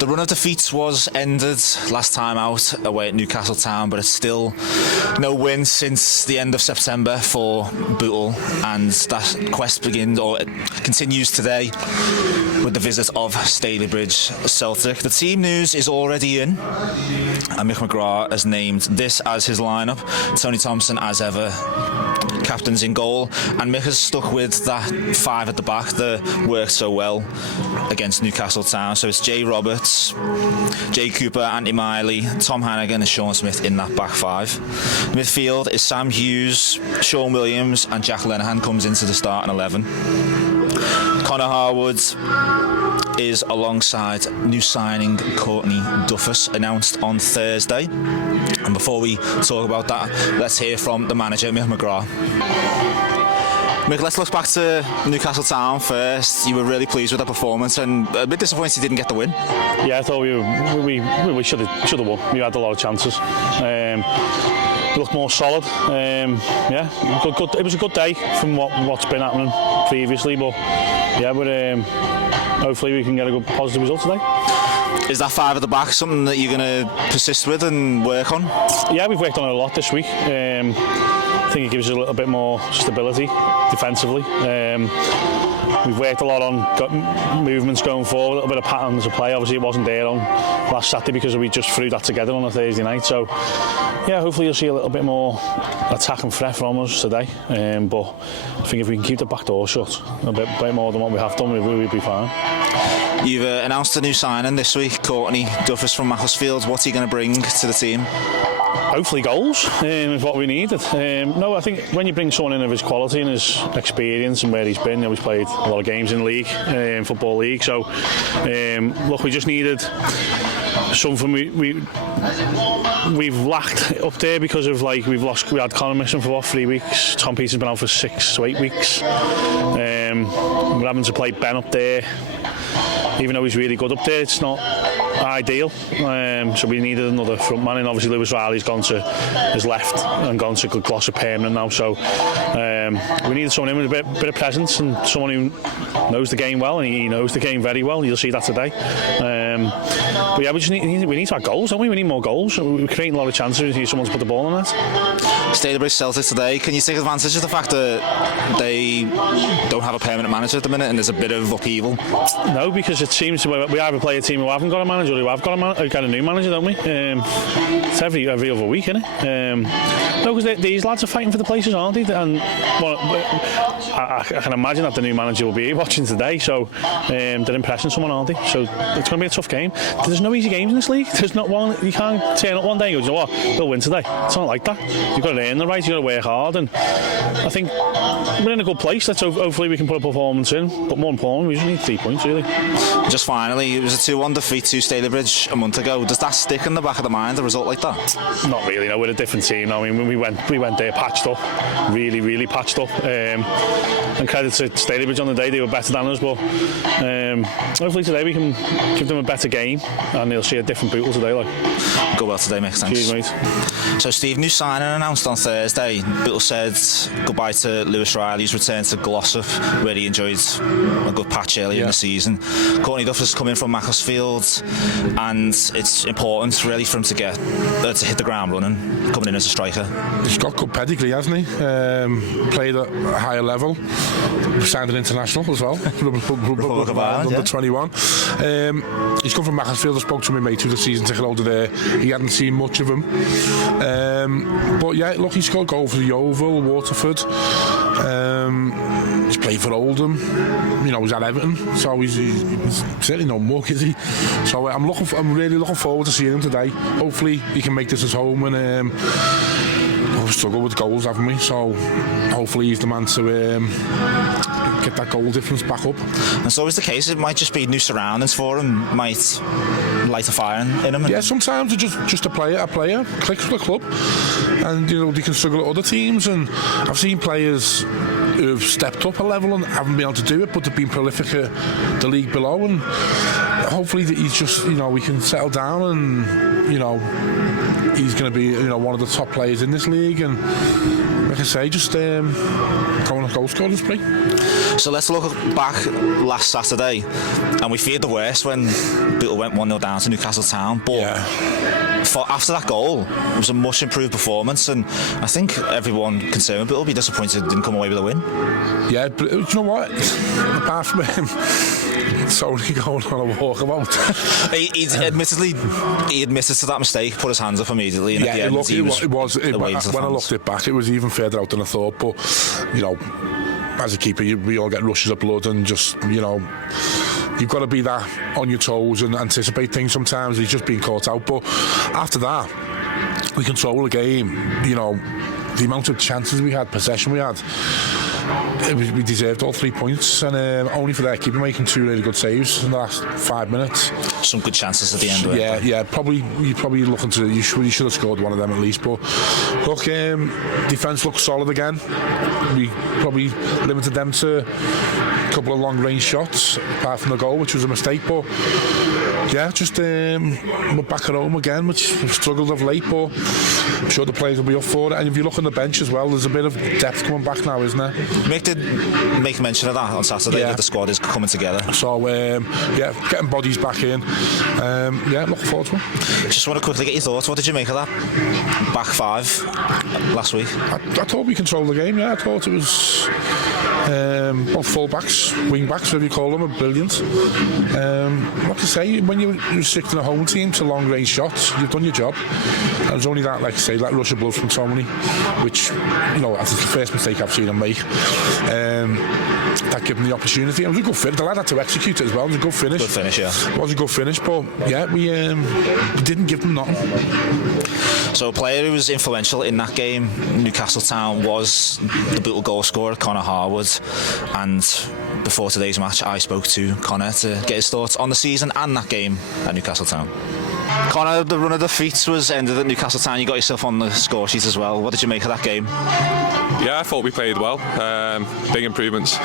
The run of defeats was ended last time out away at Newcastle Town, but it's still no win since the end of September for Bootle, and that quest continues today with the visit of Stalybridge Celtic. The team news is already in, and Mick McGrath has named this as his lineup. Tony Thompson, as ever, captains in goal, and Mick has stuck with that five at the back that worked so well against Newcastle Town. So it's Jay Roberts, Jay Cooper, Andy Miley, Tom Hannigan and Sean Smith in that back five. Midfield is Sam Hughes, Sean Williams and Jack Lenihan comes into the starting 11. Connor Harwood is alongside new signing Courtney Duffus, announced on Thursday. And before we talk about that, let's hear from the manager, Mick McGrath. Mick, let's look back to Newcastle Town first. You were really pleased with the performance and a bit disappointed you didn't get the win. Yeah, I thought we should have won. We had a lot of chances. We looked more solid. Good. It was a good day from what's been happening previously, but yeah, hopefully we can get a good positive result today. Is that five at the back something that you're going to persist with and work on? Yeah, we've worked on it a lot this week. I think it gives us a little bit more stability defensively. We've worked a lot on movements going forward, a little bit of patterns of play. Obviously it wasn't there on last Saturday because we just threw that together on a Thursday night. So yeah, hopefully you'll see a little bit more attack and threat from us today. But I think if we can keep the back door shut a bit more than what we have done, we'll be fine. You've announced a new signing this week, Courtney Duffus from Macclesfield. What's he going to bring to the team? Hopefully goals is what we needed. No, I think when you bring someone in of his quality and his experience and where he's been, he's played a lot of games in the league, Football League. So, look, we just needed something we've lacked up there because of we had Conor missing for 3 weeks. Tom Peterson's been out for 6 to 8 weeks. We're having to play Ben up there. Even though he's really good up there, it's not ideal. So we needed another front man, and obviously Lewis Riley's has left and gone to Gloucester permanent now. So we needed someone in with a bit of presence and someone who knows the game well, and he knows the game very well. You'll see that today. But yeah, we need to have goals, don't we? We need more goals. We're creating a lot of chances. We need someone to put the ball on that. Stalybridge Celtic today. Can you take advantage of the fact that they don't have a permanent manager at the minute and there's a bit of upheaval? No, because it seems we either play a team who haven't got a manager or who have got a new manager, don't we? It's every other week, isn't it? No, because these lads are fighting for the places, aren't they? And I can imagine that the new manager will be here watching today, so they're impressing someone, aren't they? So it's going to be a tough game. There's no easy games in this league. There's not one. You can't turn up one day and go, you know what, we'll win today. It's not like that. You've got to earn the right. You've got to work hard, and I think we're in a good place. Hopefully we can put a performance in, but more importantly, we just need 3 points, really. Just finally, it was a 2-1 defeat to Stalybridge a month ago. Does that stick in the back of the mind, a result like that? Not really. No, we're a different team. I mean, we went there patched up, really patched up. And credit to Stalybridge on the day, they were better than us. But hopefully today we can give them a better game, and they'll see a different Bootle today. Go well today, Mick. Thanks. Cheers, mate. So, Steve, new signing announced on Thursday. Bootle said goodbye to Lewis Riley's return to Glossop, where he enjoyed a good patch earlier in the season. Courtney Duffus coming from Macclesfield, and it's important really for him to get to hit the ground running, coming in as a striker. He's got good pedigree, hasn't he? Played at a higher level. Signed an international as well. Republic of Ireland, under 21. He's come from Macclesfield. I spoke to my mate who the season ticket holder there. He hadn't seen much of him. But yeah, look, he's got a goal for the Yeovil, Waterford. He's played for Oldham. He's at Everton, so he's certainly no muck, is he? So I'm really looking forward to seeing him today. Hopefully he can make this his home, and we've struggled with goals, haven't we? So hopefully he's the man to get that goal difference back up. And so is the case. It might just be new surroundings for him, might light a fire in him. Yeah, sometimes it's just a player clicks for the club, and they can struggle at other teams. And I've seen players who've stepped up a level and haven't been able to do it, but they've been prolific at the league below. And hopefully that he's just, we can settle down and, he's going to be, one of the top players in this league, and like I say, just go on a goal scoring spree. So let's look back last Saturday, and we feared the worst when Bootle went 1-0 down to Newcastle Town, but after that goal, it was a much improved performance, and I think everyone concerned with Bootle will be disappointed didn't come away with a win. Yeah, but you know what? Apart from him, it's only going on a walkabout. he admitted to that mistake, put his hands up immediately, and at the end when I looked it back, it was even further out than I thought. But as a keeper, we all get rushes of blood, and just you've got to be that on your toes and anticipate things sometimes. He's just been caught out. But after that, we control the game. The amount of chances we had, possession we had, we deserved all 3 points, and only for their keeper making 2 really good saves in the last 5 minutes. Some good chances at the end of it. Yeah, you're probably looking to, you should have scored one of them at least. But look, defence looks solid again. We probably limited them to a couple of long range shots apart from the goal, which was a mistake. But yeah, just we're back at home again, which we've struggled of late, but I'm sure the players will be up for it. And if you look on the bench as well, there's a bit of depth coming back now, isn't there? Mick did make mention of that on Saturday, that the squad is coming together. So getting bodies back in. Looking forward to it. Just want to quickly get your thoughts. What did you make of that back five last week? I thought we controlled the game. I thought it was both full backs, wing backs, whatever you call them, are brilliant. Like I say, when you're restricting a home team to long range shots, you've done your job. And there's only that, like I say, that rush of blood from Tony, which I think it's the first mistake I've seen him make. That gave him the opportunity. It was a good finish. The lad had to execute it as well. It was a good finish. Good finish, yeah. It was a good finish, but we didn't give them nothing. So a player who was influential in that game, Newcastle Town, was the Bootle goal scorer, Connor Harwood. And before today's match, I spoke to Connor to get his thoughts on the season and that game at Newcastle Town. Connor, the run of defeats was ended at Newcastle Town. You got yourself on the score sheet as well. What did you make of that game? Yeah, I thought we played well. Big improvements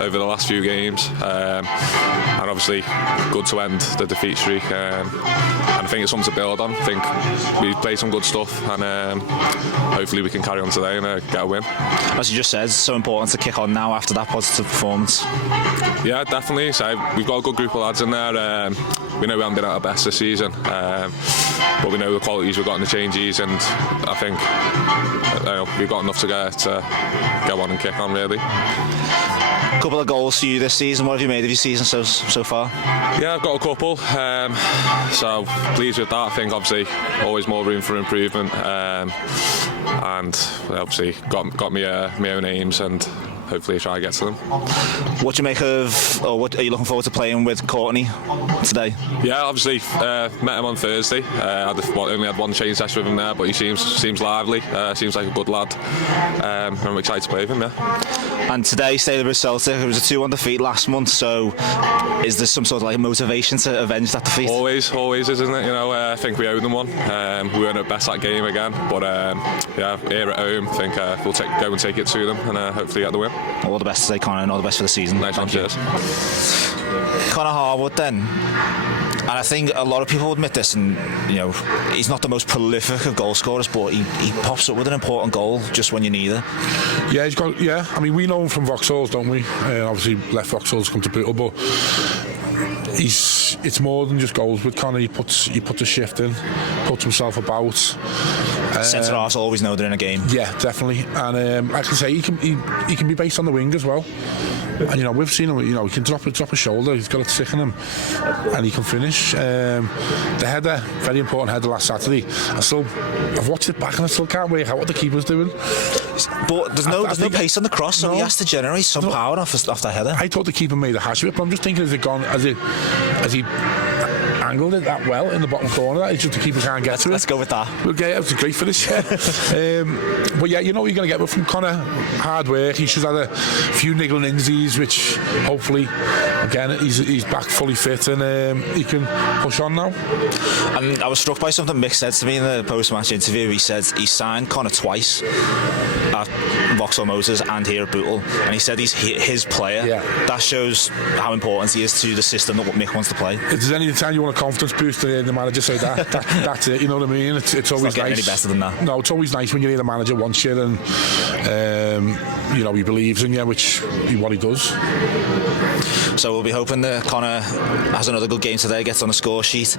over the last few games, and obviously good to end the defeat streak. And I think it's something to build on. I think we played some good stuff, and hopefully we can carry on today and get a win. As you just said, it's so important to kick on now after that positive performance. Yeah, definitely. So we've got a good group of lads in there. We know we haven't been at our best this season, but we know the qualities we've got in the changes, and I think we've got enough to go on and kick on, really. A couple of goals for you this season. What have you made of your season so far? Yeah, I've got a couple, so pleased with that. I think obviously always more room for improvement, and obviously got me my own aims, and hopefully try to get to them. What do you make of, or what are you looking forward to playing with Courtney today? Yeah, obviously met him on Thursday. Only had one training session with him there, but he seems lively. Seems like a good lad. I'm excited to play with him. Yeah. And today, Stalybridge Celtic. It was a 2-1 defeat last month. So, is there some sort of motivation to avenge that defeat? Always is, isn't it? I think we owe them one. We weren't at best that game again, but here at home, I think we'll go and take it to them and hopefully get the win. All the best today, Connor, and all the best for the season. Nice one, cheers. Connor Harwood then, and I think a lot of people admit this, and he's not the most prolific of goal scorers, but he pops up with an important goal just when you need it. Yeah, he's got. Yeah, I mean we know him from Vauxhalls, don't we? Obviously left Vauxhalls to come to Bootle, but it's more than just goals with Connor. He puts the shift in, puts himself about. Centre halves always know they're in a game. Yeah, definitely. And like I say, he can be based on the wing as well. And we've seen him. He can drop a shoulder. He's got a tick in him, and he can finish. The header, very important header last Saturday. I've watched it back and I still can't work out what the keeper's doing. But there's no pace on the cross, so he has to generate some power off that header. I thought the keeper made a hash of it, but I'm just thinking, has he angled it that well in the bottom corner. It's just the keeper can't get to it. Let's go with that. Okay, it was a great finish. But yeah, you know what you're going to get from Connor. Hard work. He's just had a few niggling injuries, which hopefully, again, he's back fully fit and he can push on now. And I was struck by something Mick said to me in the post-match interview. He said he signed Connor twice at Vauxhall Motors and here at Bootle, and he said he's his player. Yeah. That shows how important he is to the system that Mick wants to play. If there's any time you want a confidence boost, the manager say that's it. You know what I mean? It's always not nice. Any better than that. No, it's always nice when you hear the manager wants you and you know he believes in you, which what he does. So we'll be hoping that Connor has another good game today, gets on the score sheet.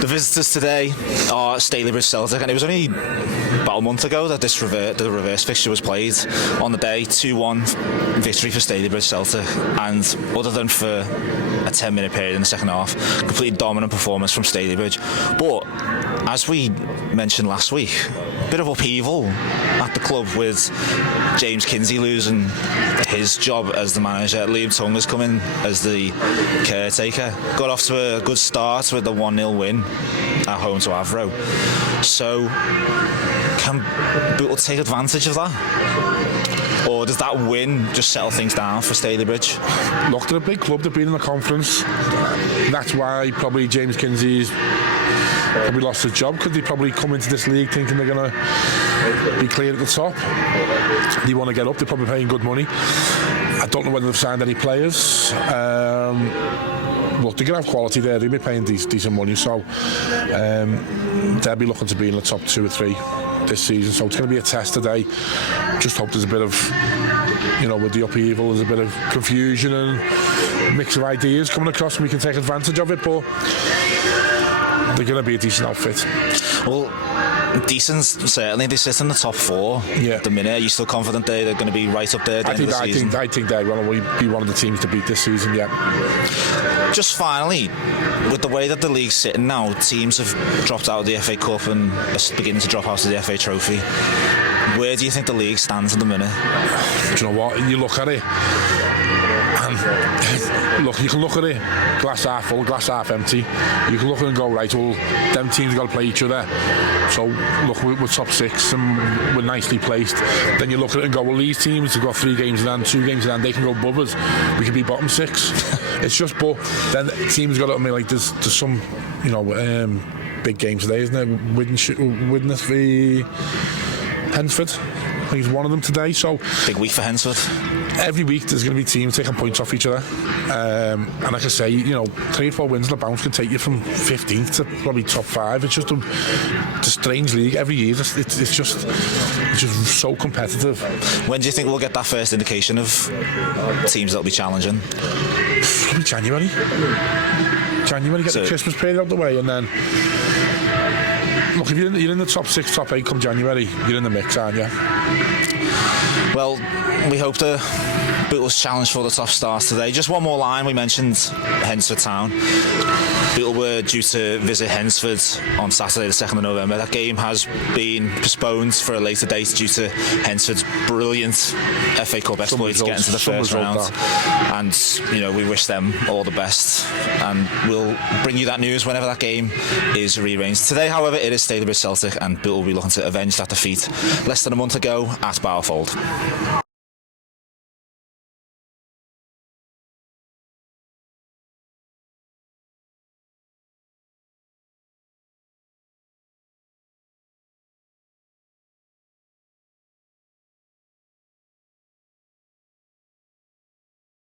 The visitors today are Stalybridge Celtic, and it was only about a month ago that the reverse fixture was played. On the day, 2-1 victory for Stalybridge Celtic, and other than for a 10-minute period in the second half, completely dominant performance from Stalybridge. But as we mentioned last week, a bit of upheaval at the club with James Kinsey losing his job as the manager. Liam Tongue has come in as the caretaker. Got off to a good start with the 1-0 win at home to Avro. So can Bootle take advantage of that? Or does that win just settle things down for Stalybridge? Look, they're a big club, they've been in the conference. That's why probably James Kinsey's probably lost his job, because they probably come into this league thinking they're going to be clear at the top. They want to get up, they're probably paying good money. I don't know whether they've signed any players. Look, they're going to have quality there, they'll be paying decent money, so they'll be looking to be in the top 2 or 3 this season, so it's going to be a test today. Just hope there's a bit of, you know, with the upheaval, there's a bit of confusion and mix of ideas coming across and we can take advantage of it, but they're going to be a decent outfit. Well, decent, certainly. They sit in the top 4 at the minute. Are you still confident they're going to be right up there at the end of the season? I think they're going to be one of the teams to beat this season, yeah. Just finally, with the way that the league's sitting now, teams have dropped out of the FA Cup and are beginning to drop out of the FA Trophy. Where do you think the league stands at the minute? Do you know what? You look at it, and look, you can look at it, glass half full, glass half empty. You can look at it and go, right, well, them teams have got to play each other. So, look, we're top 6 and we're nicely placed. Then you look at it and go, well, these teams have got 3 games in hand, 2 games in hand, they can go above us. We could be bottom 6. It's just, but then teams got to, I mean, like, there's some, you know, big games today, isn't there? Widnes v Hensford. I think it's one of them today. So big week for Hensford. Every week there's going to be teams taking points off each other, and like I say, you know, 3 or 4 wins in the bounce can take you from 15th to probably top 5. It's just a strange league every year. It's just so competitive. When do you think we'll get that first indication of teams that'll be challenging? Probably January. Get the Christmas period out of the way, and then look, if you're in the top 6, top 8 come January, you're in the mix, aren't you? Well, we hope the Bootle's challenge for the top stars today. Just one more line. We mentioned Hensford Town. Bootle were due to visit Hensford on Saturday the 2nd of November. That game has been postponed for a later date due to Hensford's brilliant FA Cup exploits getting to the first round. And, you know, we wish them all the best. And we'll bring you that news whenever that game is rearranged. Today, however, it is Stalybridge Celtic, and Bootle will be looking to avenge that defeat less than a month ago at Bowerfold.